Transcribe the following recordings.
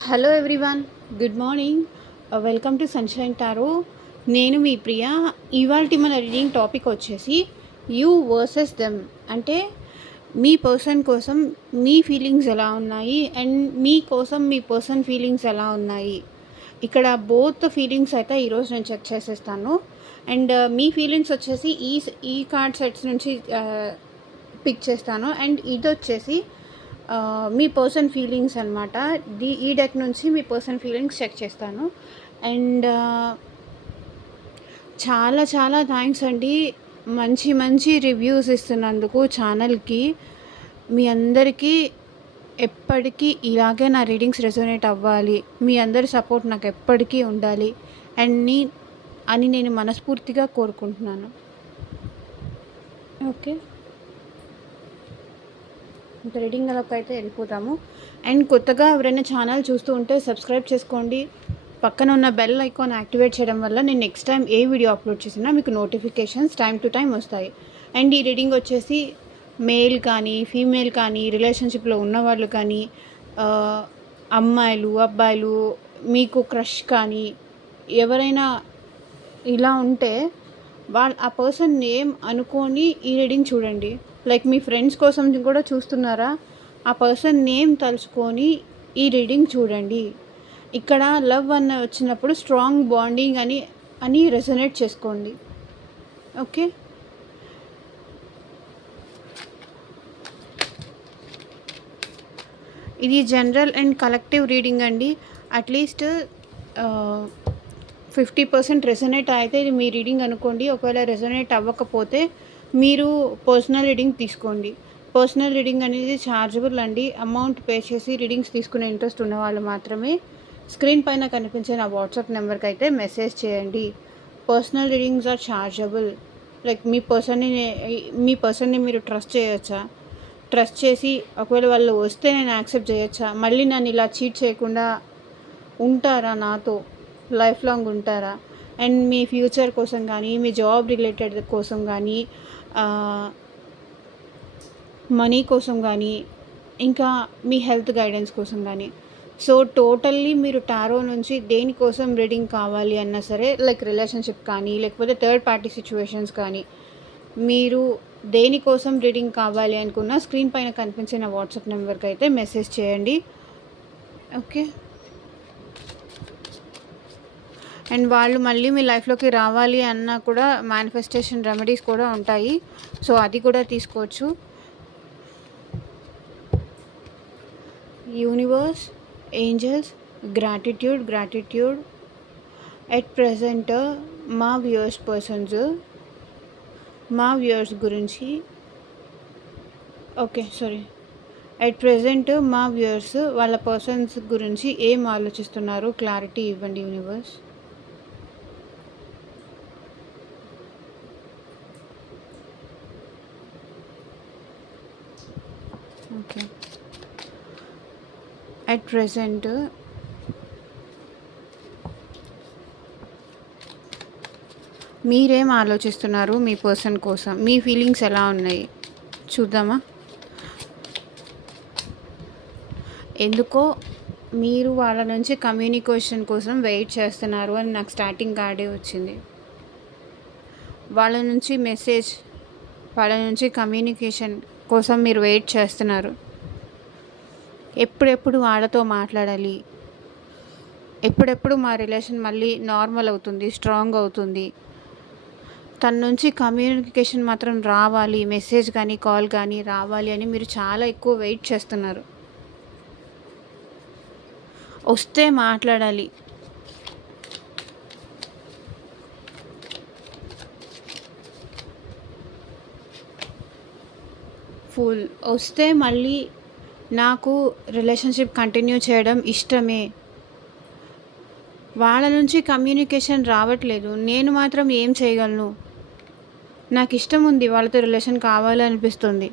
Hello everyone, good morning. Welcome to sunshine tarot. నేను మీ ప్రియ. ఇవాల్టి మన రీడింగ్ టాపిక్ వచ్చేసి యూ వర్సెస్ దెమ్. అంటే మీ పర్సన్ కోసం మీ ఫీలింగ్స్ ఎలా ఉన్నాయి అండ్ మీ కోసం మీ పర్సన్ ఫీలింగ్స్ ఎలా ఉన్నాయి. ఇక్కడ బోత్ ఫీలింగ్స్ అయితే ఈరోజు నేను చెక్ చేసేస్తాను. అండ్ మీ ఫీలింగ్స్ వచ్చేసి ఈ కార్డ్ సెట్స్ నుంచి పిక్ చేస్తాను. అండ్ ఇది వచ్చేసి మీ పర్సన్ ఫీలింగ్స్ అనమాట. ఈ డెక్ నుంచి మీ పర్సన్ ఫీలింగ్స్ చెక్ చేస్తాను. అండ్ చాలా చాలా థ్యాంక్స్ అండి, మంచి మంచి రివ్యూస్ ఇస్తున్నందుకు ఛానల్కి. మీ అందరికీ ఎప్పటికీ ఇలాగే నా రీడింగ్స్ రెజోనేట్ అవ్వాలి, మీ అందరి సపోర్ట్ నాకు ఎప్పటికీ ఉండాలి అని నేను మనస్ఫూర్తిగా కోరుకుంటున్నాను. ఓకే, ఇంకా రీడింగ్ అలా అయితే వెళ్ళిపోతాము. అండ్ కొత్తగా ఎవరైనా ఛానల్ చూస్తూ ఉంటే సబ్స్క్రైబ్ చేసుకోండి. పక్కన ఉన్న బెల్ ఐకాన్ యాక్టివేట్ చేయడం వల్ల నేను నెక్స్ట్ టైం ఏ వీడియో అప్లోడ్ చేసినా మీకు నోటిఫికేషన్స్ టైం టు టైం వస్తాయి. అండ్ ఈ రీడింగ్ వచ్చేసి మేల్ కానీ ఫీమేల్ కానీ రిలేషన్షిప్లో ఉన్నవాళ్ళు కానీ అమ్మాయిలు అబ్బాయిలు మీకు క్రష్ కానీ ఎవరైనా ఇలా ఉంటే ఆ పర్సన్ నేమ్ అనుకొని ఈ రీడింగ్ చూడండి. లైక్ మీ ఫ్రెండ్స్ కోసం కూడా చూస్తున్నారా, ఆ పర్సన్ నేమ్ తలుచుకొని ఈ రీడింగ్ చూడండి. ఇక్కడ లవ్ అన్న వచ్చినప్పుడు స్ట్రాంగ్ బాండింగ్ అని రెసొనేట్ చేసుకోండి. ఓకే, ఇది జనరల్ అండ్ కలెక్టివ్ రీడింగ్ అండి. అట్లీస్ట్ 50% రెసొనేట్ అయితే ఇది మీ రీడింగ్ అనుకోండి. ఒకవేళ రెసొనేట్ అవ్వకపోతే మీరు పర్సనల్ రీడింగ్ తీసుకోండి. పర్సనల్ రీడింగ్ అనేది ఛార్జబుల్ అండి. అమౌంట్ పే చేసి రీడింగ్స్ తీసుకునే ఇంట్రెస్ట్ ఉన్న వాళ్ళు మాత్రమే స్క్రీన్ పైన కనిపించే నా వాట్సాప్ నెంబర్కి అయితే మెసేజ్ చేయండి. Personal readings are chargeable. Like మీ పర్సన్ని మీరు ట్రస్ట్ చేయొచ్చా, ట్రస్ట్ చేసి ఒకవేళ వాళ్ళు వస్తే నేను యాక్సెప్ట్ చేయొచ్చా, మళ్ళీ నన్ను ఇలా చీట్ చేయకుండా ఉంటారా, నాతో లైఫ్ లాంగ్ ఉంటారా, అండ్ మీ ఫ్యూచర్ కోసం కానీ మీ జాబ్ రిలేటెడ్ కోసం కానీ మనీ కోసం కానీ ఇంకా మీ హెల్త్ గైడెన్స్ కోసం కానీ. సో టోటల్లీ మీరు టారో నుంచి దేనికోసం రీడింగ్ కావాలి అన్నా సరే, లైక్ రిలేషన్షిప్ కానీ లేకపోతే థర్డ్ పార్టీ సిచ్యువేషన్స్ కానీ, మీరు దేనికోసం రీడింగ్ కావాలి అనుకున్న స్క్రీన్ పైన కనిపించిన వాట్సాప్ నెంబర్కి అయితే మెసేజ్ చేయండి. ఓకే, అండ్ వాళ్ళు మళ్ళీ మీ లైఫ్లోకి రావాలి అన్నా కూడా మేనిఫెస్టేషన్ రెమెడీస్ కూడా ఉంటాయి. సో అది కూడా తీసుకోవచ్చు. Universe, angels, gratitude at present మా వ్యూయర్స్ గురించి ఎట్ ప్రెజెంట్ మా వ్యూయర్స్ వాళ్ళ పర్సన్స్ గురించి ఏం ఆలోచిస్తున్నారు, క్లారిటీ ఇవ్వండి యూనివర్స్. ఓకే, అట్ ప్రెజెంట్ మీరేం ఆలోచిస్తున్నారు మీ పర్సన్ కోసం, మీ ఫీలింగ్స్ ఎలా ఉన్నాయి చూద్దామా. ఎందుకో మీరు వాళ్ళ నుంచి కమ్యూనికేషన్ కోసం వెయిట్ చేస్తున్నారు అని నాకు స్టార్టింగ్ కార్డే వచ్చింది. వాళ్ళ నుంచి మెసేజ్, వాళ్ళ నుంచి కమ్యూనికేషన్ కోసం మీరు వెయిట్ చేస్తున్నారు. ఎప్పుడెప్పుడు వాళ్ళతో మాట్లాడాలి, ఎప్పుడెప్పుడు మా రిలేషన్ మళ్ళీ నార్మల్ అవుతుంది, స్ట్రాంగ్ అవుతుంది, తన నుంచి కమ్యూనికేషన్ మాత్రం రావాలి, మెసేజ్ కానీ కాల్ కానీ రావాలి అని మీరు చాలా ఎక్కువ వెయిట్ చేస్తున్నారు. వస్తే మాట్లాడాలి. ఫుల్ వస్తే మళ్ళీ నాకు రిలేషన్షిప్ కంటిన్యూ చేయడం ఇష్టమే. వాళ్ళ నుంచి కమ్యూనికేషన్ రావట్లేదు, నేను మాత్రం ఏం చేయగలను. నాకు ఇష్టం ఉంది, వాళ్ళతో రిలేషన్ కావాలనిపిస్తుంది,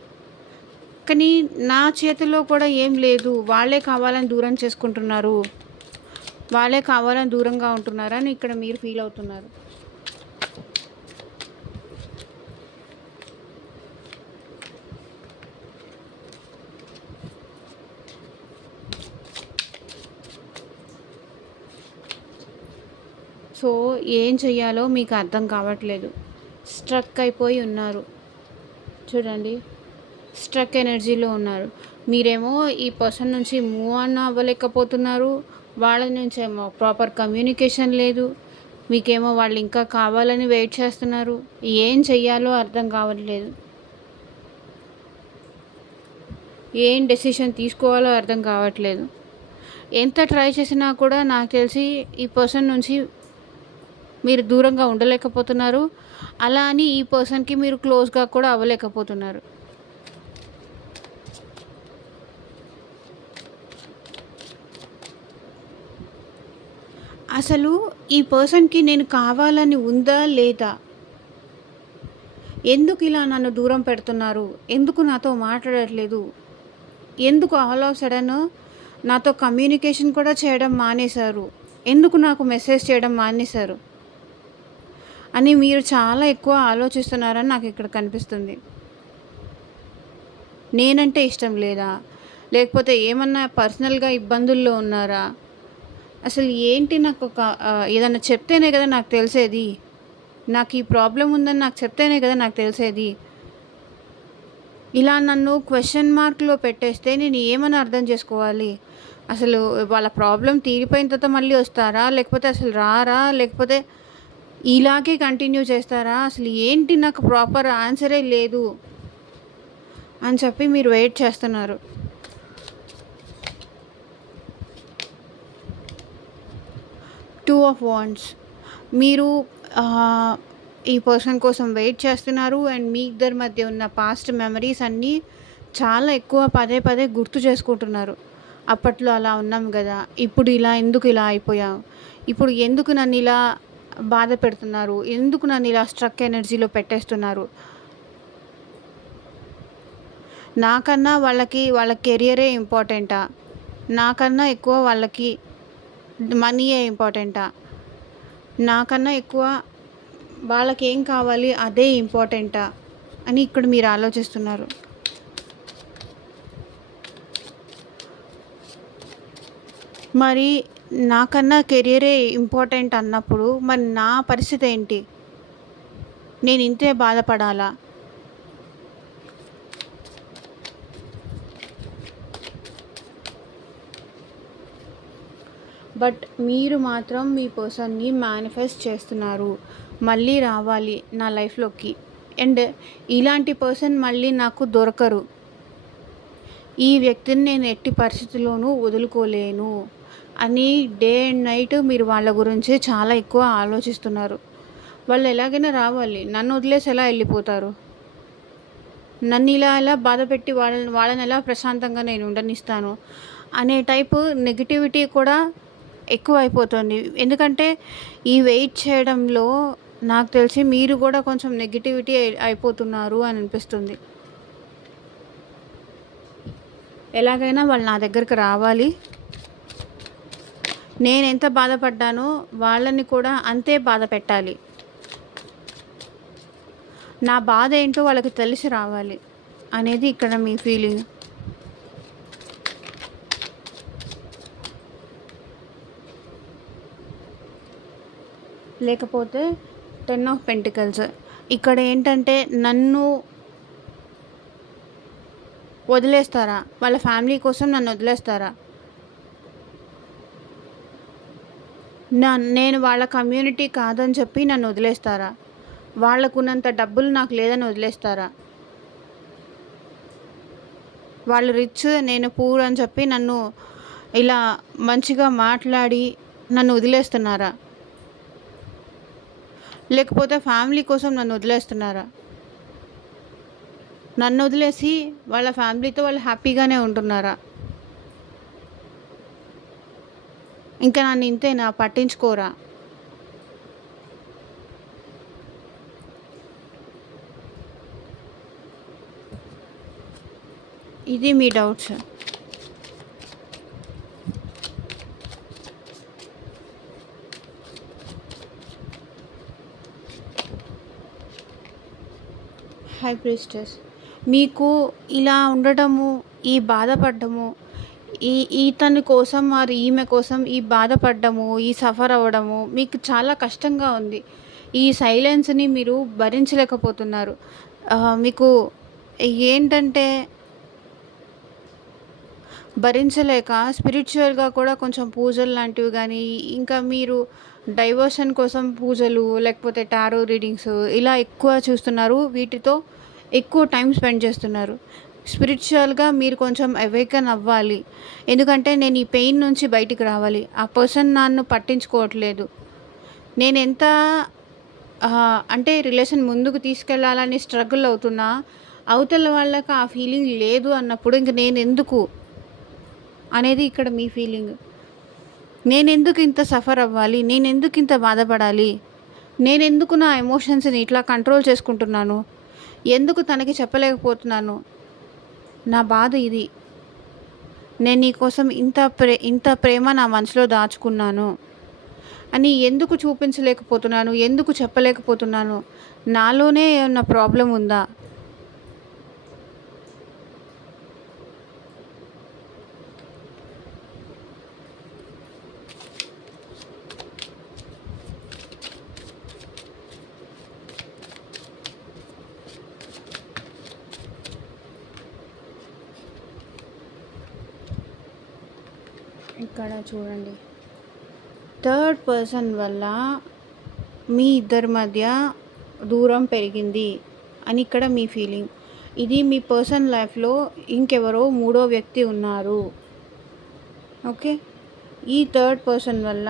కానీ నా చేతిలో కూడా ఏం లేదు. వాళ్ళే కావాలని దూరం చేసుకుంటున్నారు, వాళ్ళే కావాలని దూరంగా ఉంటున్నారని ఇక్కడ మీరు ఫీల్ అవుతున్నారు. సో, ఏం చెయ్యాలో మీకు అర్థం కావట్లేదు. స్ట్రక్ అయిపోయి ఉన్నారు. చూడండి. స్ట్రక్ ఎనర్జీలో ఉన్నారు. మీరేమో ఈ పర్సన్ నుంచి మూవ్ ఆన్ అవ్వలేకపోతున్నారు. వాళ్ళ నుంచేమో ప్రాపర్ కమ్యూనికేషన్ లేదు. మీకేమో వాళ్ళు ఇంకా కావాలని వెయిట్ చేస్తున్నారు. ఏం చెయ్యాలో అర్థం కావట్లేదు. ఏం డెసిషన్ తీసుకోవాలో అర్థం కావట్లేదు. ఎంత ట్రై చేసినా కూడా నాకు తెలిసి ఈ పర్సన్ నుంచి మీరు దూరంగా ఉండలేకపోతున్నారు. అలా అని ఈ పర్సన్‌కి మీరు క్లోజ్‌గా కూడా అవ్వలేకపోతున్నారు. అసలు ఈ పర్సన్‌కి నేను కావాలని ఉందా? లేదా? ఎందుకు ఇలా నన్ను దూరం పెడుతున్నారు? ఎందుకు నాతో మాట్లాడట్లేదు? ఎందుకు ఆల్ ఆఫ్ సడన్ నాతో కమ్యూనికేషన్ కూడా చేయడం మానేశారు? ఎందుకు నాకు మెసేజ్ చేయడం మానేశారు? అని మీరు చాలా ఎక్కువ ఆలోచిస్తున్నారని నాకు ఇక్కడ కనిపిస్తుంది. నేనంటే ఇష్టం లేదా? లేకపోతే ఏమన్నా పర్సనల్‌గా ఇబ్బందుల్లో ఉన్నారా? అసలు ఏంటి ఏదన్నా చెప్తేనే కదా నాకు తెలిసేది. నాకు ఈ ప్రాబ్లమ్ ఉందని నాకు చెప్తేనే కదా నాకు తెలిసేది. ఇలా నన్ను క్వెషన్ మార్క్‌లో పెట్టేస్తే నేను ఏమని అర్థం చేసుకోవాలి? అసలు వాళ్ళ ప్రాబ్లమ్ తీరిపోయిన తర్వాత మళ్ళీ వస్తారా? లేకపోతే అసలు రారా? లేకపోతే ఇలాగే కంటిన్యూ చేస్తారా? అసలు ఏంటి నాకు ప్రాపర్ ఆన్సరే లేదు అని చెప్పి మీరు వెయిట్ చేస్తున్నారు. Two of wands. మీరు ఈ పర్సన్ కోసం వెయిట్ చేస్తున్నారు అండ్ మీ ఇద్దరి మధ్య ఉన్న పాస్ట్ మెమరీస్ అన్నీ చాలా ఎక్కువ పదే పదే గుర్తు చేసుకుంటున్నారు. అప్పట్లో అలా ఉన్నాం గదా! ఇప్పుడు ఎందుకు ఇలా అయిపోయాం? ఇప్పుడు ఎందుకు నన్ను ఇలా బాధ పెడుతున్నారు? ఎందుకు నన్ను ఇలా స్ట్రక్ ఎనర్జీలో పెట్టేస్తున్నారు? నాకన్నా వాళ్ళ కెరియరే ఇంపార్టెంటా? నాకన్నా ఎక్కువ వాళ్ళకి మనీయే ఇంపార్టెంటా? నాకన్నా ఎక్కువ వాళ్ళకేం కావాలి అదే ఇంపార్టెంటా? అని ఇక్కడ మీరు ఆలోచిస్తున్నారు. మరి నాకన్నా కెరియరే ఇంపార్టెంట్ అన్నప్పుడు మరి నా పరిస్థితి ఏంటి? నేను ఇంతే బాధపడాలా? బట్ మీరు మాత్రం మీ పర్సన్‌ని మేనిఫెస్ట్ చేస్తున్నారు. మళ్ళీ రావాలి నా లైఫ్‌లోకి. అండ్ ఇలాంటి పర్సన్ మళ్ళీ నాకు దొరకరు. ఈ వ్యక్తిని నేను ఎట్టి పరిస్థితిలోనూ వదులుకోలేను అని డే అండ్ నైట్ మీరు వాళ్ళ గురించి చాలా ఎక్కువ ఆలోచిస్తున్నారు. వాళ్ళు ఎలాగైనా రావాలి. నన్ను వదిలేసి ఎలా వెళ్ళిపోతారు? నన్ను ఎలా బాధపెట్టి వాళ్ళని ఎలా ప్రశాంతంగా నేను ఉండనిస్తాను అనే టైపు నెగటివిటీ కూడా ఎక్కువైపోతుంది. ఎందుకంటే ఈ వెయిట్ చేయడంలో నాకు తెలిసి మీరు కూడా కొంచెం నెగటివిటీ అయిపోతున్నారు అని అనిపిస్తుంది. ఎలాగైనా వాళ్ళు నా దగ్గరికి రావాలి. నేనెంత బాధపడ్డానో వాళ్ళని కూడా అంతే బాధ పెట్టాలి. నా బాధ ఏంటో వాళ్ళకి తెలిసి రావాలి అనేది ఇక్కడ మీ ఫీలింగ్. లేకపోతే 10 ఆఫ్ పెంటికల్స్. ఇక్కడ ఏంటంటే నన్ను వదిలేస్తారా? వాళ్ళ ఫ్యామిలీ కోసం నన్ను వదిలేస్తారా? నేను వాళ్ళ కమ్యూనిటీ కాదని చెప్పి నన్ను వదిలేస్తారా? వాళ్ళకున్నంత డబ్బులు నాకు లేదని వదిలేస్తారా? వాళ్ళు రిచ్ నేను పూర్ అని చెప్పి నన్ను ఇలా మంచిగా మాట్లాడి నన్ను వదిలేస్తున్నారా? లేకపోతే ఫ్యామిలీ కోసం నన్ను వదిలేస్తున్నారా? నన్ను వదిలేసి వాళ్ళ ఫ్యామిలీతో వాళ్ళు హ్యాపీగానే ఉంటున్నారా? ఇంకా నన్ను ఇంతేనా పట్టించుకోరా? ఇది మీ డౌట్స్. High priestess. మీకు ఇలా ఉండటము, ఈ బాధపడ్డము ఈ ఇతని కోసం ఈమె కోసం ఈ బాధపడ్డము, ఈ సఫర్ అవ్వడము మీకు చాలా కష్టంగా ఉంది. ఈ సైలెన్స్‌ని మీరు భరించలేకపోతున్నారు. మీకు ఏంటంటే భరించలేక స్పిరిచ్యువల్‌గా కూడా కొంచెం పూజలు లాంటివి గానీ, ఇంకా మీరు డైవర్షన్ కోసం పూజలు, లేకపోతే టారో రీడింగ్స్ ఇలా ఎక్కువ చూస్తున్నారు. వీటితో ఎక్కువ టైం స్పెండ్ చేస్తున్నారు. స్పిరిచ్యువల్‌గా మీరు కొంచెం అవేకెన్ అవ్వాలి. ఎందుకంటే నేను ఈ పెయిన్ నుంచి బయటికి రావాలి. ఆ పర్సన్ నన్ను పట్టించుకోవట్లేదు. నేనెంత అంటే రిలేషన్ ముందుకు తీసుకెళ్ళాలని స్ట్రగుల్ అవుతున్నా, అవతల వాళ్ళకి ఆ ఫీలింగ్ లేదు అన్నప్పుడు ఇంక నేనెందుకు అనేది ఇక్కడ మీ ఫీలింగ్. నేనెందుకు ఇంత సఫర్ అవ్వాలి? నేనెందుకు ఇంత బాధపడాలి? నేనెందుకు నా ఎమోషన్స్‌ని ఇట్లా కంట్రోల్ చేసుకుంటున్నాను? ఎందుకు తనకి చెప్పలేకపోతున్నాను? నా బాధ ఇది. నేను నీ కోసం ఇంత ప్రేమ నా మనసులో దాచుకున్నాను అని ఎందుకు చూపించలేకపోతున్నాను? ఎందుకు చెప్పలేకపోతున్నాను? నాలోనే ఏమన్నా ప్రాబ్లమ్ ఉందా? ఇక్కడ చూడండి. థర్డ్ పర్సన్ వల్ల మీ ఇద్దరి మధ్య దూరం పెరిగింది అని ఇక్కడ మీ ఫీలింగ్. ఇది మీ పర్సన్ లైఫ్‌లో ఇంకెవరో మూడో వ్యక్తి ఉన్నారు. ఓకే. ఈ థర్డ్ పర్సన్ వల్ల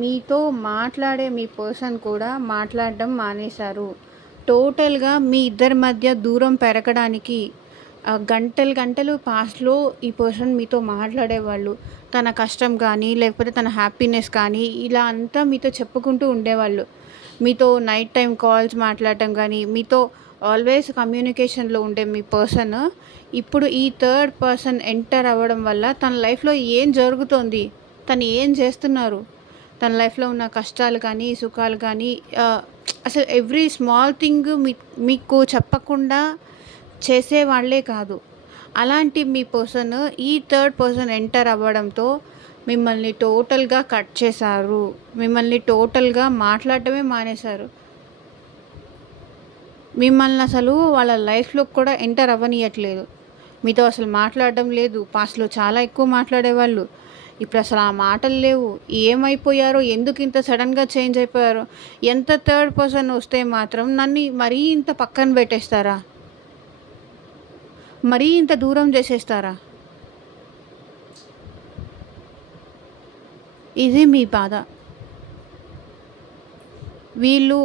మీతో మాట్లాడే మీ పర్సన్ కూడా మాట్లాడడం మానేశారు. టోటల్‌గా మీ ఇద్దరి మధ్య దూరం పెరగడానికి గంటలు గంటలు పాస్ట్‌లో ఈ పర్సన్ మీతో మాట్లాడేవాళ్ళు. తన కష్టం కానీ, లేకపోతే తన హ్యాపీనెస్ కానీ ఇలా అంతా మీతో చెప్పుకుంటూ ఉండేవాళ్ళు. మీతో నైట్ టైమ్ కాల్స్ మాట్లాడటం కానీ, మీతో ఆల్వేస్ కమ్యూనికేషన్‌లో ఉండే మీ పర్సన్ ఇప్పుడు ఈ థర్డ్ పర్సన్ ఎంటర్ అవ్వడం వల్ల తన లైఫ్‌లో ఏం జరుగుతోంది? తను ఏం చేస్తున్నారు? తన లైఫ్‌లో ఉన్న కష్టాలు కానీ, సుఖాలు కానీ అసలు ఎవ్రీ స్మాల్ థింగ్ మీకు చెప్పకుండా చేసేవాళ్ళే కాదు. అలాంటి మీ పర్సన్ ఈ థర్డ్ పర్సన్ ఎంటర్ అవ్వడంతో మిమ్మల్ని టోటల్‌గా కట్ చేశారు. మిమ్మల్ని టోటల్‌గా మాట్లాడటమే మానేశారు. మిమ్మల్ని అసలు వాళ్ళ లైఫ్‌లోకి కూడా ఎంటర్ అవ్వనీయట్లేదు. మీతో అసలు మాట్లాడడం లేదు. పాస్ట్‌లో చాలా ఎక్కువ మాట్లాడేవాళ్ళు. ఇప్పుడు అసలు ఆ మాటలు లేవు. ఏమైపోయారో, ఎందుకు ఇంత సడన్‌గా చేంజ్ అయిపోయారో, ఎంత థర్డ్ పర్సన్ వస్తే మాత్రం నన్ను మరీ ఇంత పక్కన పెట్టేస్తారా? మరీ ఇంత దూరం చేసేస్తారా? ఇది మీ బాధ. వీళ్ళు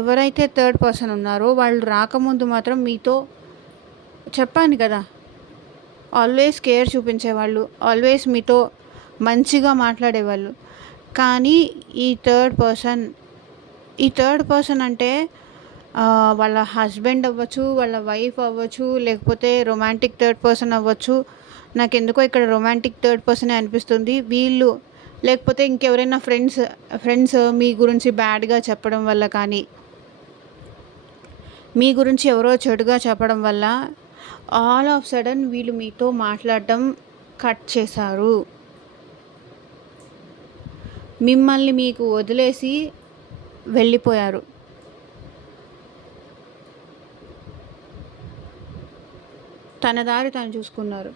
ఎవరైతే థర్డ్ పర్సన్ ఉన్నారో వాళ్ళు రాకముందు మాత్రం మీతో చెప్పాను కదా! Always care చూపించేవాళ్ళు. ఆల్వేస్ మీతో మంచిగా మాట్లాడేవాళ్ళు. కానీ ఈ థర్డ్ పర్సన్ అంటే వాళ్ళ హస్బెండ్ అవ్వచ్చు, వాళ్ళ వైఫ్ అవ్వచ్చు, లేకపోతే రొమాంటిక్ థర్డ్ పర్సన్ అవ్వచ్చు. నాకెందుకో ఇక్కడ రొమాంటిక్ థర్డ్ పర్సనే అనిపిస్తుంది. వీళ్ళు లేకపోతే ఇంకెవరైనా ఫ్రెండ్స్ మీ గురించి బ్యాడ్‌గా చెప్పడం వల్ల కానీ, మీ గురించి ఎవరో చెడుగా చెప్పడం వల్ల ఆల్ ఆఫ్ సడన్ వీళ్ళు మీతో మాట్లాడడం కట్ చేశారు. మిమ్మల్ని మీకు వదిలేసి వెళ్ళిపోయారు. తన దారి తను చూసుకున్నారు.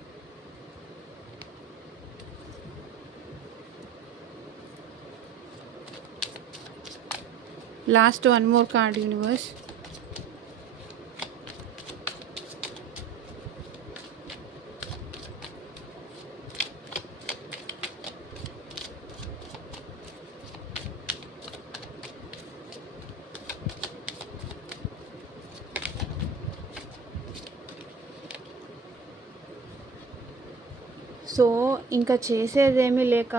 Last one more card universe. So ఇంకా చేసేదేమీ లేక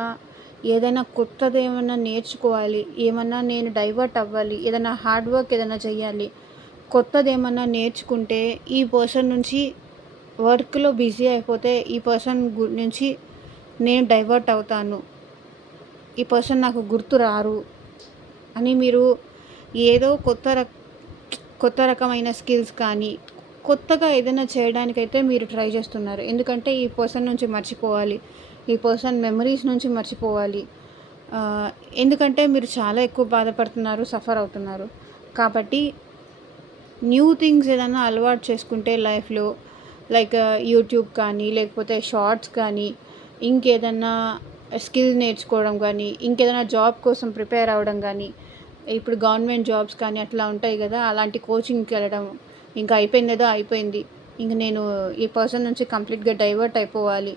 ఏదైనా కొత్తది ఏమన్నా నేర్చుకోవాలి, ఏమన్నా నేను డైవర్ట్ అవ్వాలి, ఏదైనా హార్డ్ వర్క్ ఏదైనా చేయాలి, కొత్తది ఏమన్నా నేర్చుకుంటే ఈ పర్సన్ నుంచి వర్క్లో బిజీ అయిపోతే ఈ పర్సన్ నుంచి నేను డైవర్ట్ అవుతాను, ఈ పర్సన్ నాకు గుర్తు రారు అని మీరు ఏదో కొత్త రకమైన స్కిల్స్ కానీ, కొత్తగా ఏదైనా చేయడానికైతే మీరు ట్రై చేస్తున్నారు. ఎందుకంటే ఈ పర్సన్ నుంచి మర్చిపోవాలి. ఈ పర్సన్ మెమరీస్ నుంచి మర్చిపోవాలి. ఆహ్, ఎందుకంటే మీరు చాలా ఎక్కువ బాధపడుతున్నారు, సఫర్ అవుతున్నారు. కాబట్టి న్యూ థింగ్స్ ఏదైనా అలవాటు చేసుకుంటే లైఫ్‌లో లైక్ యూట్యూబ్ కానీ, లేకపోతే షార్ట్స్ కానీ, ఇంకేదన్నా స్కిల్ నేర్చుకోవడం గానీ, ఇంకేదైనా జాబ్ కోసం ప్రిపేర్ అవ్వడం గానీ, ఇప్పుడు గవర్నమెంట్ జాబ్స్ కానీ అట్లా ఉంటాయి గదా! అలాంటి కోచింగ్‌కెళ్ళడం. ఇంకా అయిపోయిందేదో అయిపోయింది. ఇంక నేను ఈ పర్సన్ నుంచి కంప్లీట్‌గా డైవర్ట్ అయిపోవాలి.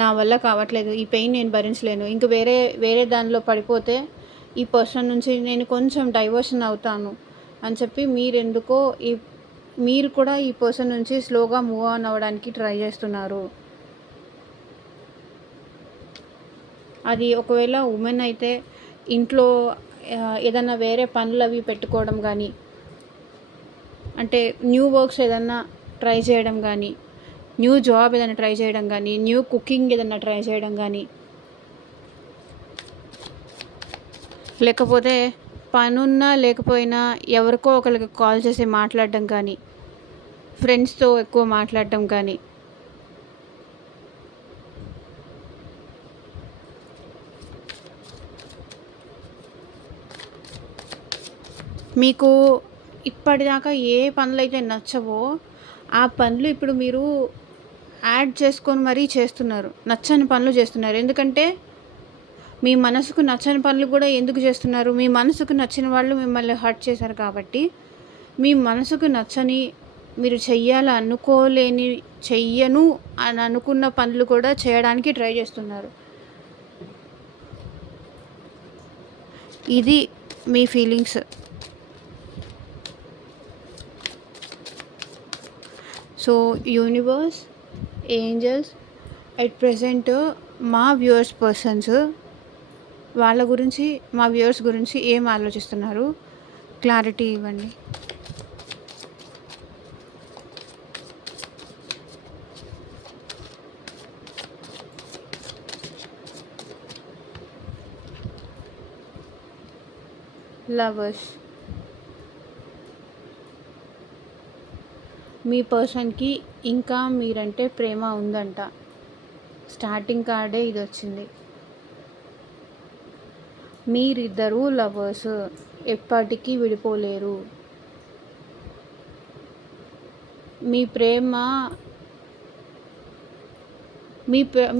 నా వల్ల కావట్లేదు. ఈ పెయిన్ నేను భరించలేను. ఇంక వేరే వేరే దానిలో పడిపోతే ఈ పర్సన్ నుంచి నేను కొంచెం డైవర్షన్ అవుతాను అని చెప్పి మీరు కూడా ఈ పర్సన్ నుంచి స్లోగా మూవ్ ఆన్ అవ్వడానికి ట్రై చేస్తున్నారు. అది ఒకవేళ ఉమెన్ అయితే ఇంట్లో ఏదన్నా వేరే పనులవి పెట్టుకోవడం గానీ, అంటే న్యూ వర్క్స్ ఏదన్నా ట్రై చేయడం గానీ, న్యూ జాబ్ ఏదైనా ట్రై చేయడం గానీ, న్యూ కుకింగ్ ఏదన్నా ట్రై చేయడం గానీ, లేకపోతే పనున్నా లేకపోయినా ఎవరికో ఒకళ్ళకి కాల్ చేసి మాట్లాడడం కానీ, ఫ్రెండ్స్‌తో ఎక్కువ మాట్లాడడం కానీ, మీకు ఇప్పటిదాకా ఏ పనులైతే నచ్చవో, ఆ పనులు ఇప్పుడు మీరు యాడ్ చేసుకొని మరీ చేస్తున్నారు. నచ్చని పనులు చేస్తున్నారు. ఎందుకంటే మీ మనసుకు నచ్చని పనులు కూడా ఎందుకు చేస్తున్నారు? మీ మనసుకు నచ్చిన వాళ్ళు మిమ్మల్ని హర్ట్ చేశారు కాబట్టి, మీ మనసుకు నచ్చని, మీరు చెయ్యను అని అనుకున్న పనులు కూడా చేయడానికి ట్రై చేస్తున్నారు. ఇది మీ feelings. So universe, angels at present మా వ్యూవర్స్ పర్సన్స్ వాళ్ళ గురించి, మా వ్యూవర్స్ గురించి ఏం ఆలోచిస్తున్నారు? క్లారిటీ ఇవ్వండి. లవర్స్, మీ పర్సన్‌కి ఇంకా మీరంటే ప్రేమ ఉందంట. స్టార్టింగ్ కార్డే ఇది వచ్చింది. మీరిద్దరూ లవర్స్, ఎప్పటికీ విడిపోలేరు. మీ ప్రేమ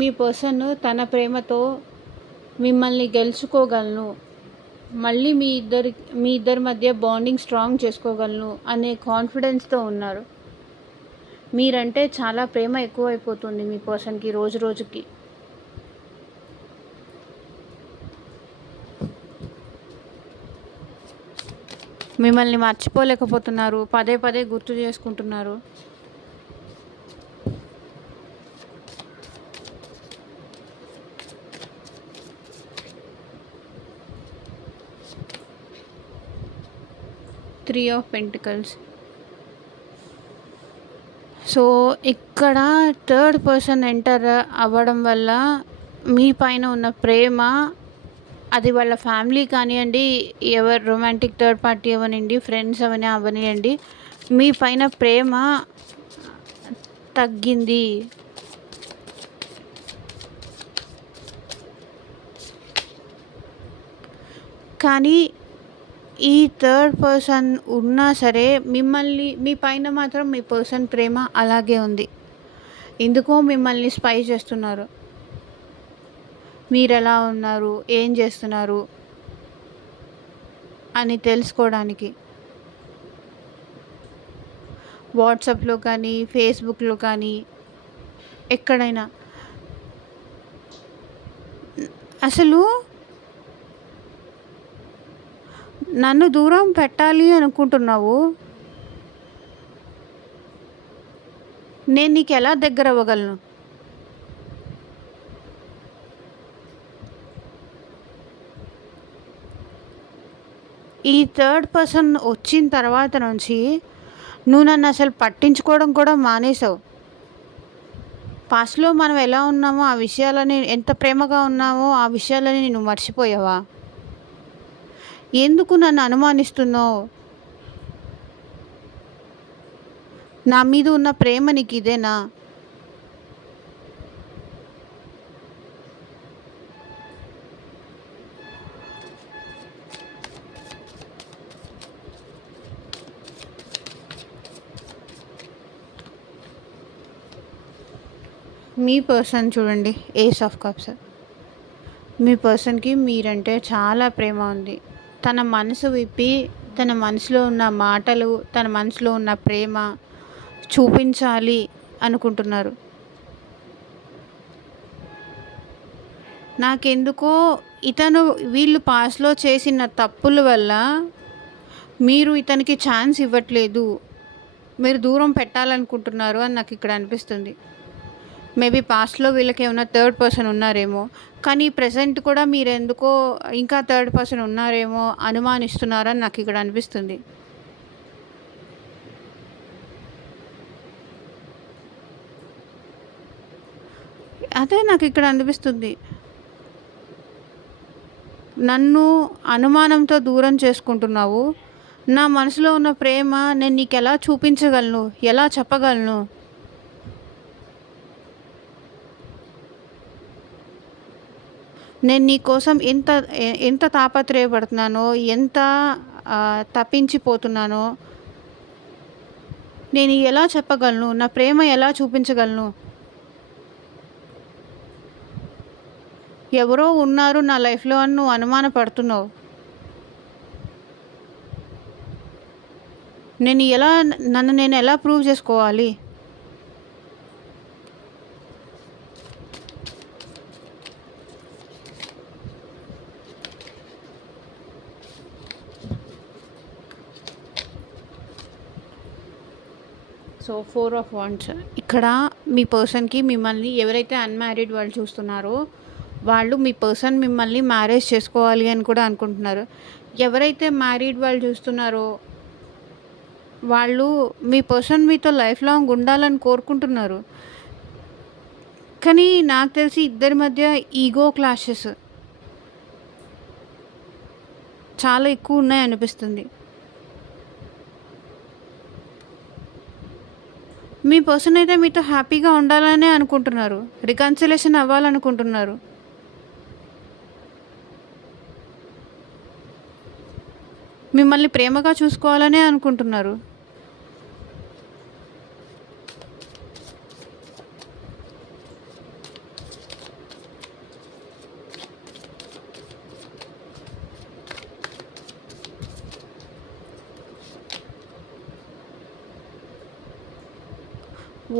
మీ పర్సన్ తన ప్రేమతో మిమ్మల్ని గెలుచుకోగలను, మళ్ళీ మీ ఇద్దరి మధ్య బాండింగ్ స్ట్రాంగ్ చేసుకోగలను అనే కాన్ఫిడెన్స్‌తో ఉన్నారు. మీరంటే చాలా ప్రేమ ఎక్కువైపోతుంది మీ పర్సన్‌కి రోజు రోజుకి. మిమ్మల్ని మర్చిపోలేకపోతున్నారు. పదే పదే గుర్తు చేసుకుంటున్నారు. Three of pentacles. సో ఇక్కడ థర్డ్ పర్సన్ ఎంటర్ అవ్వడం వల్ల మీ పైన ఉన్న ప్రేమ, అది వాళ్ళ ఫ్యామిలీ కానివ్వండి, ఎవరు రొమాంటిక్ థర్డ్ పార్టీ అవనండి, ఫ్రెండ్స్ అవనియండి, మీ పైన ప్రేమ తగ్గింది. కానీ ఈ థర్డ్ పర్సన్ ఉన్నా సరే మీ పైన మాత్రం మీ పర్సన్ ప్రేమ అలాగే ఉంది. ఎందుకో మిమ్మల్ని స్పై చేస్తున్నారు. మీరు ఎలా ఉన్నారు, ఏం చేస్తున్నారు అని తెలుసుకోవడానికి. వాట్సాప్లో కానీ, ఫేస్బుక్లో కానీ, ఎక్కడైనా. అసలు నన్ను దూరం పెట్టాలి అనుకుంటున్నావు, నేను నీకు ఎలా దగ్గర అవ్వగలను? ఈ థర్డ్ పర్సన్ వచ్చిన తర్వాత నుంచి నువ్వు నన్ను అసలు పట్టించుకోవడం కూడా మానేసావు. పాస్ట్లో మనం ఎలా ఉన్నామో ఆ విషయాలని, ఎంత ప్రేమగా ఉన్నామో ఆ విషయాలని నువ్వు మర్చిపోయావా? ఎందుకు నన్ను అనుమానిస్తున్నావు? నా మీద ఉన్న ప్రేమ నీకు ఇదేనా? మీ పర్సన్ చూడండి, ఏస్ ఆఫ్ కప్స్. మీ పర్సన్‌కి మీరంటే చాలా ప్రేమ ఉంది. తన మనసు విప్పి, తన మనసులో ఉన్న మాటలు, తన మనసులో ఉన్న ప్రేమ చూపించాలి అనుకుంటున్నారు. నాకెందుకో ఇతను వీళ్ళు పాస్ట్‌లో చేసిన తప్పుల వల్ల మీరు ఇతనికి ఛాన్స్ ఇవ్వట్లేదు. మీరు దూరం పెట్టాలనుకుంటున్నారు అని నాకిక్కడ అనిపిస్తుంది. మేబీ పాస్ట్‌లో వీళ్ళకేమన్నా థర్డ్ పర్సన్ ఉన్నారేమో. కానీ ప్రెజెంట్ కూడా మీరెందుకో ఇంకా థర్డ్ పర్సన్ ఉన్నారేమో అనుమానిస్తున్నారని నాకిక్కడ అనిపిస్తుంది. అదే నాకిక్కడ అనిపిస్తుంది. నన్ను అనుమానంతో దూరం చేసుకుంటున్నావు. నా మనసులో ఉన్న ప్రేమ నేను నీకెలా చూపించగలను? ఎలా చెప్పగలను? నేను నీ కోసం ఎంత తాపత్రయపడుతున్నానో, ఎంత తపించిపోతున్నానో నేను ఎలా చెప్పగలను? నా ప్రేమ ఎలా చూపించగలను? ఎవరో ఉన్నారు నా లైఫ్‌లో అని నువ్వు అనుమానపడుతున్నావు. నన్ను నేను ఎలా ప్రూవ్ చేసుకోవాలి? So 4 of wands. ఇక్కడ మీ పర్సన్‌కి మిమ్మల్ని ఎవరైతే అన్‌మ్యారీడ్ వాళ్ళు చూస్తున్నారో, వాళ్ళు మీ పర్సన్ మిమ్మల్ని మ్యారేజ్ చేసుకోవాలి అని కూడా అనుకుంటున్నారు. ఎవరైతే మ్యారీడ్ వాళ్ళు చూస్తున్నారో, వాళ్ళు మీ పర్సన్ మీతో లైఫ్ లాంగ్ ఉండాలని కోరుకుంటున్నారు. కానీ నాకు తెలిసి ఇద్దరి మధ్య ఈగో క్లాషెస్ చాలా ఎక్కువ ఉన్నాయనిపిస్తుంది. మీ పర్సన్ అయితే మీతో హ్యాపీగా ఉండాలనే అనుకుంటున్నారు. రికన్సిలేషన్ అవ్వాలనుకుంటున్నారు. మిమ్మల్ని ప్రేమగా చూసుకోవాలనే అనుకుంటున్నారు.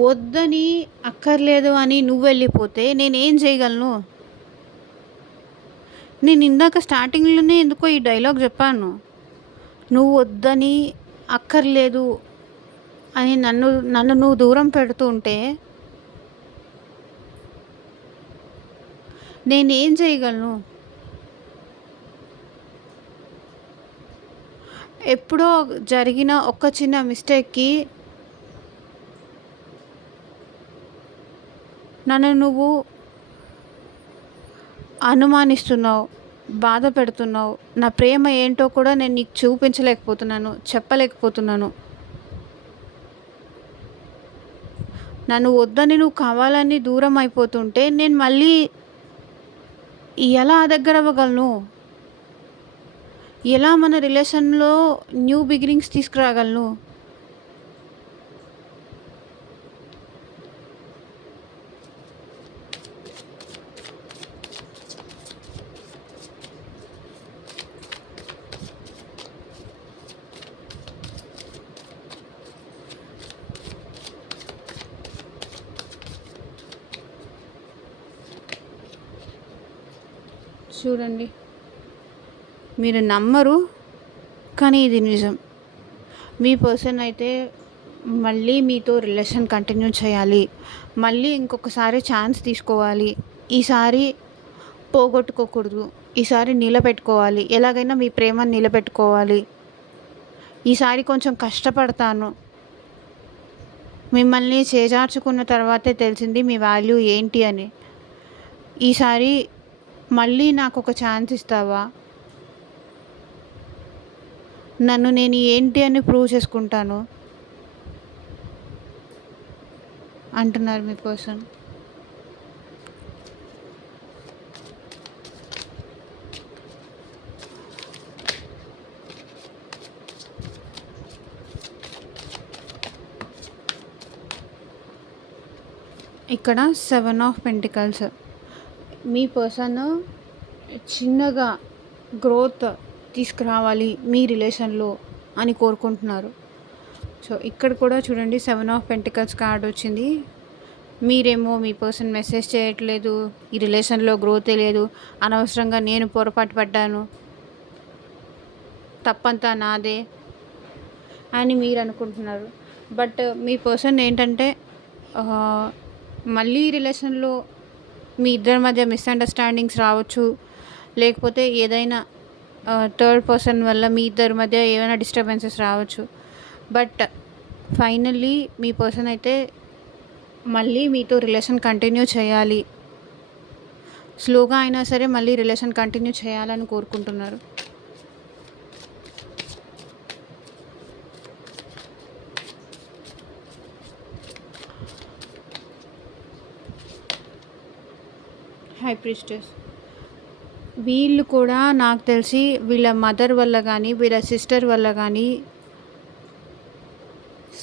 వద్దని, అక్కర్లేదు అని నువ్వు వెళ్ళిపోతే నేనేం చేయగలను? నేను ఇందాక స్టార్టింగ్‌లోనే ఎందుకో ఈ డైలాగ్ చెప్పాను. నువ్వు వద్దని, అక్కర్లేదు అని నన్ను నువ్వు దూరం పెడుతూ ఉంటే నేనేం చేయగలను? ఎప్పుడో జరిగిన ఒక చిన్న మిస్టేక్‌కి నన్ను నువ్వు అనుమానిస్తున్నావు, బాధ పెడుతున్నావు. నా ప్రేమ ఏంటో కూడా నేను నీకు చూపించలేకపోతున్నాను, చెప్పలేకపోతున్నాను. నన్ను వద్దని నువ్వు కావాలని దూరం అయిపోతుంటే నేను మళ్ళీ ఎలా దగ్గరవ్వగలను? ఎలా మన రిలేషన్‌లో న్యూ బిగినింగ్స్ తీసుకురాగలను? చూడండి, మీరు నమ్మరు, కానీ ఇది నిజం. మీ పర్సన్ అయితే మళ్ళీ మీతో రిలేషన్ కంటిన్యూ చేయాలి. మళ్ళీ ఇంకొకసారి ఛాన్స్ తీసుకోవాలి. ఈసారి పోగొట్టుకోకూడదు. ఈసారి నిలబెట్టుకోవాలి. ఎలాగైనా మీ ప్రేమను నిలబెట్టుకోవాలి. ఈసారి కొంచెం కష్టపడతాను. మిమ్మల్ని చేజార్చుకున్న తర్వాతే తెలిసింది మీ వాల్యూ ఏంటి అని. ఈసారి మళ్ళీ నాకొక ఛాన్స్ ఇస్తావా? నన్ను నేను ఏంటి అని ప్రూవ్ చేసుకుంటాను. అంటున్నారు మీ పర్సన్. ఇక్కడ 7 ఆఫ్ పెంటికల్స్. మీ పర్సన్ చిన్నగా గ్రోత్ తీసుకురావాలి మీ రిలేషన్లో అని కోరుకుంటున్నారు. సో ఇక్కడ కూడా చూడండి 7 ఆఫ్ పెంటికల్స్ కార్డ్ వచ్చింది. మీరేమో మీ పర్సన్ మెసేజ్ చేయట్లేదు, ఈ రిలేషన్లో గ్రోతే లేదు, అనవసరంగా నేను పొరపాటు పడ్డాను, తప్పంతా నాదే అని మీరు అనుకుంటున్నారు. బట్ మీ పర్సన్ ఏంటంటే మళ్ళీ రిలేషన్లో మీ ఇద్దరి మధ్య మిస్అండర్స్టాండింగ్స్ రావచ్చు, లేకపోతే ఏదైనా థర్డ్ పర్సన్ వల్ల మీ ఇద్దరి మధ్య ఏమైనా డిస్టర్బెన్సెస్ రావచ్చు. బట్ ఫైనల్లీ మీ పర్సన్ అయితే మళ్ళీ మీతో రిలేషన్ కంటిన్యూ చేయాలి, స్లోగా అయినా సరే మళ్ళీ రిలేషన్ కంటిన్యూ చేయాలని కోరుకుంటున్నారు. High priestess. వీళ్ళు కూడా నాకు తెలిసి వీళ్ళ మదర్ వల్ల కానీ వీళ్ళ సిస్టర్ వల్ల కానీ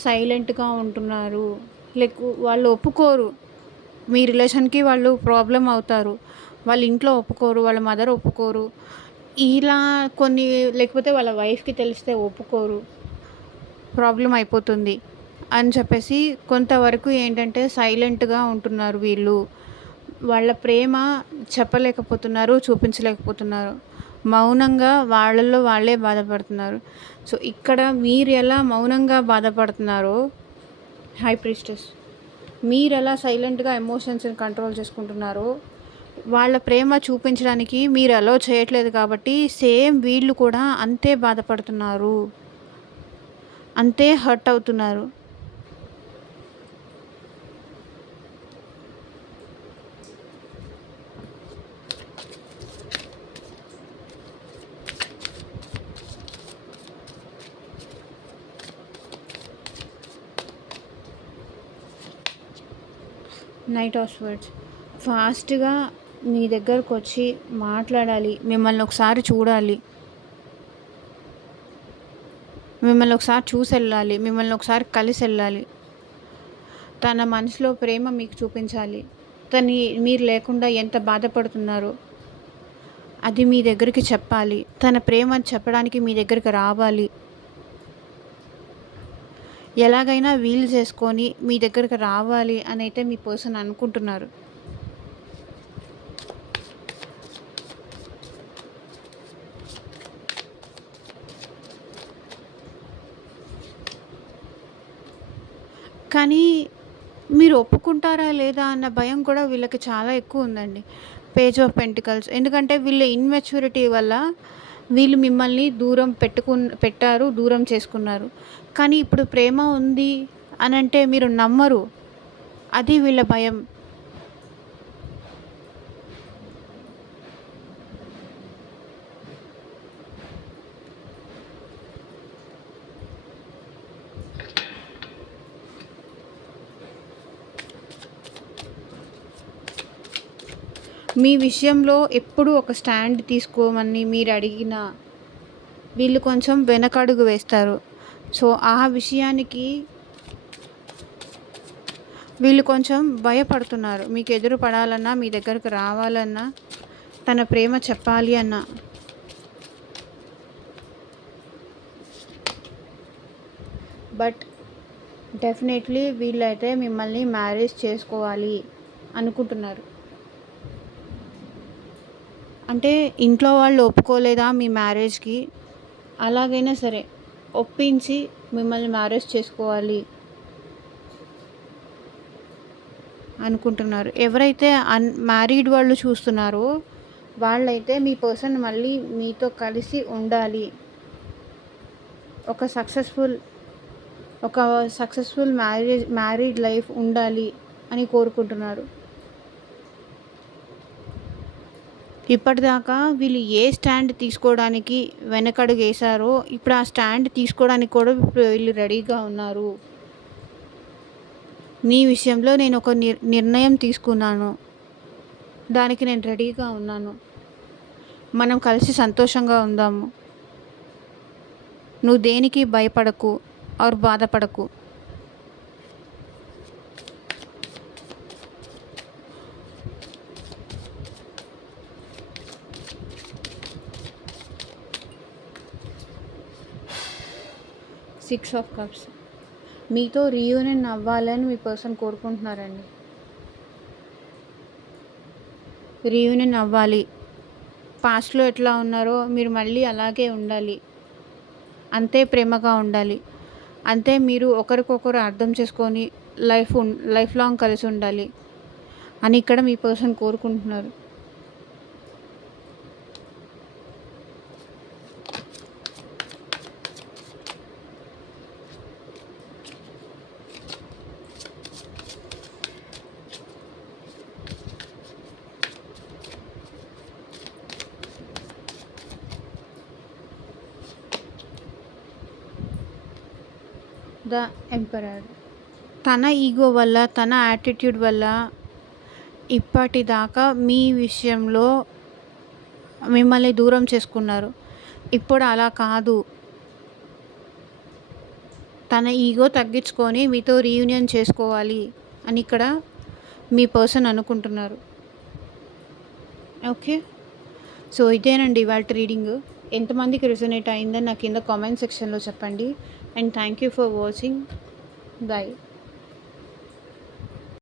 సైలెంట్గా ఉంటున్నారు. లైక్ వాళ్ళు ఒప్పుకోరు, మీ రిలేషన్కి వాళ్ళు ప్రాబ్లం అవుతారు, వాళ్ళ ఇంట్లో ఒప్పుకోరు, వాళ్ళ మదర్ ఒప్పుకోరు, ఇలా కొన్ని, లేకపోతే వాళ్ళ వైఫ్కి తెలిస్తే ఒప్పుకోరు, ప్రాబ్లం అయిపోతుంది అని చెప్పేసి కొంతవరకు ఏంటంటే సైలెంట్గా ఉంటున్నారు. వీళ్ళు వాళ్ళ ప్రేమ చెప్పలేకపోతున్నారు, చూపించలేకపోతున్నారు, మౌనంగా వాళ్ళల్లో వాళ్ళే బాధపడుతున్నారు. సో ఇక్కడ మీరు ఎలా మౌనంగా బాధపడుతున్నారో హై ప్రీస్టెస్, మీరు ఎలా సైలెంట్గా ఎమోషన్స్ని కంట్రోల్ చేసుకుంటున్నారో, వాళ్ళ ప్రేమ చూపించడానికి మీరు అలో చేయట్లేదు కాబట్టి సేమ్ వీళ్ళు కూడా అంతే బాధపడుతున్నారు, అంతే హర్ట్ అవుతున్నారు. Knight of swords. ఫాస్ట్గా మీ దగ్గరకు వచ్చి మాట్లాడాలి, మిమ్మల్ని ఒకసారి చూడాలి, మిమ్మల్ని ఒకసారి చూసి వెళ్ళాలి, మిమ్మల్ని ఒకసారి కలిసి వెళ్ళాలి, తన మనసులో ప్రేమ మీకు చూపించాలి, మీరు లేకుండా ఎంత బాధపడుతున్నారో అది మీ దగ్గరికి చెప్పాలి, తన ప్రేమ చెప్పడానికి మీ దగ్గరికి రావాలి, ఎలాగైనా వీలు చేసుకొని మీ దగ్గరికి రావాలి అని అయితే మీ పర్సన్ అనుకుంటున్నారు. కానీ మీరు ఒప్పుకుంటారా లేదా అన్న భయం కూడా వీళ్ళకి చాలా ఎక్కువ ఉందండి. Page of pentacles. ఎందుకంటే వీళ్ళ ఇన్మెచ్యూరిటీ వల్ల వీళ్ళు మిమ్మల్ని పెట్టారు, దూరం చేసుకున్నారు. కానీ ఇప్పుడు ప్రేమ ఉంది అని అంటే మీరు నమ్మరు, అది వీళ్ళ భయం. మీ విషయంలో ఎప్పుడు ఒక స్టాండ్ తీసుకోమని మీరు అడిగినా వీళ్ళు కొంచెం వెనకడుగు వేస్తారు. సో ఆ విషయానికి వీళ్ళు కొంచెం భయపడుతున్నారు. మీకు ఎదురు పడాలన్నా, మీ దగ్గరకు రావాలన్నా, తన ప్రేమ చెప్పాలి అన్నా. బట్ డెఫినెట్లీ వీళ్ళైతే మిమ్మల్ని మ్యారేజ్ చేసుకోవాలి అనుకుంటున్నారు. అంటే ఇంట్లో వాళ్ళు ఒప్పుకోలేదా మీ మ్యారేజ్కి, అలాగైనా సరే ఒప్పించి మిమ్మల్ని మ్యారేజ్ చేసుకోవాలి అనుకుంటున్నారు. ఎవరైతే మ్యారీడ్ వాళ్ళు చూస్తున్నారో వాళ్ళైతే మీ పర్సన్ మళ్ళీ మీతో కలిసి ఉండాలి, ఒక సక్సెస్ఫుల్ మ్యారీడ్ లైఫ్ ఉండాలి అని కోరుకుంటున్నారు. ఇప్పటిదాకా వీళ్ళు ఏ స్టాండ్ తీసుకోవడానికి వెనకడుగు వేశారో ఇప్పుడు ఆ స్టాండ్ తీసుకోవడానికి కూడా వీళ్ళు రెడీగా ఉన్నారు. నీ విషయంలో నేను ఒక నిర్ణయం తీసుకున్నాను. దానికి నేను రెడీగా ఉన్నాను. మనం కలిసి సంతోషంగా ఉందాము. నువ్వు దేనికి భయపడకు ఆర్ బాధపడకు. Six of cups. మీతో రీయూనియన్ అవ్వాలని మీ పర్సన్ కోరుకుంటున్నారండి. రీయూనియన్ అవ్వాలి. పాస్ట్లో ఎట్లా ఉన్నారో మీరు మళ్ళీ అలాగే ఉండాలి. అంతే ప్రేమగా ఉండాలి. అంతే మీరు ఒకరికొకరు అర్థం చేసుకొని లైఫ్ లాంగ్ కలిసి ఉండాలి అని ఇక్కడ మీ పర్సన్ కోరుకుంటున్నారు. The emperor. తన ఈగో వల్ల, తన యాటిట్యూడ్ వల్ల ఇప్పటిదాకా మీ విషయంలో మిమ్మల్ని దూరం చేసుకున్నారు. ఇప్పుడు అలా కాదు. తన ఈగో తగ్గించుకొని మీతో రీయూనియన్ చేసుకోవాలి అని ఇక్కడ మీ పర్సన్ అనుకుంటున్నారు. ఓకే, సో ఇదేనండి ఇవాల్టి రీడింగ్. ఎంతమందికి రెజొనేట్ అయిందని నాకు కింద కామెంట్ సెక్షన్లో చెప్పండి. And thank you for watching. Bye.